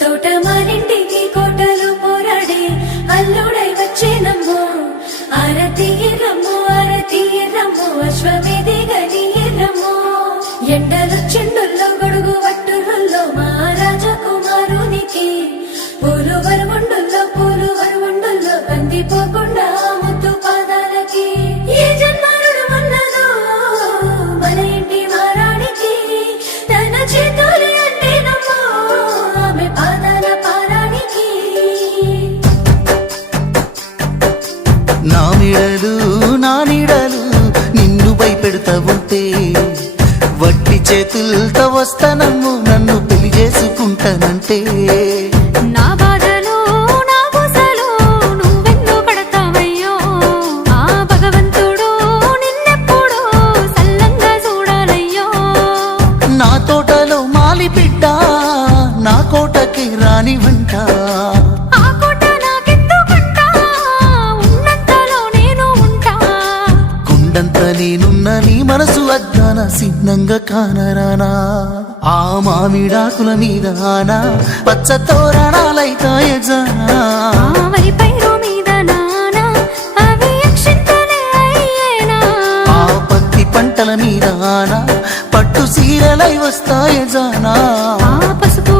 తోటమారింటికి కోటలు పోరాడే అల్లుడై వచ్చేనమ్మో ఆరతి రమ్ము అశ్వమేధి గని రమ్ము ఎండలు చెండుల్లో గొడుగు వట్టుల్లో మా రాజకుమారునికి పూలు వరవండుల్లో కందిపోకుండా ముద్దు పాదాలకి ఏ జన్మరుడు ఉన్నదో మన ఇంటి వారానికి తన చేతులు అంటేనమ్మో ఆమె పాదాల పారానికి నా నీడలు నిన్ను భయపెడతా ఉంటే వట్టి చేతులతో వస్తానమ్ము నన్ను పెళ్లి చేసుకుంటానంటే నా బాధలో నా బుసలో నువ్వెన్ను పడతావయ్యో ఆ భగవంతుడు నిన్నెప్పుడో సల్లంగా చూడాలయ్యో నా తోటలో మాలి బిడ్డ నా కోటకి రాని వంట ఆ కోట నాకెందుకంటా ఉన్నంతలో నేను ఉంటా కుండంత నేనున్న నీ మనసు అద్దాన సిన్నంగా కానరానా ఆ మామిడాకుల మీద ఆనా పచ్చ తోరణాలైతాయ జానా ఆ వరి పైరు మీద నానా అవి అక్షింతలే అయ్యేనా ఆ పత్తి పంటల మీద ఆనా పట్టు సీరలై వస్తాయ జానా ఆ పసుపు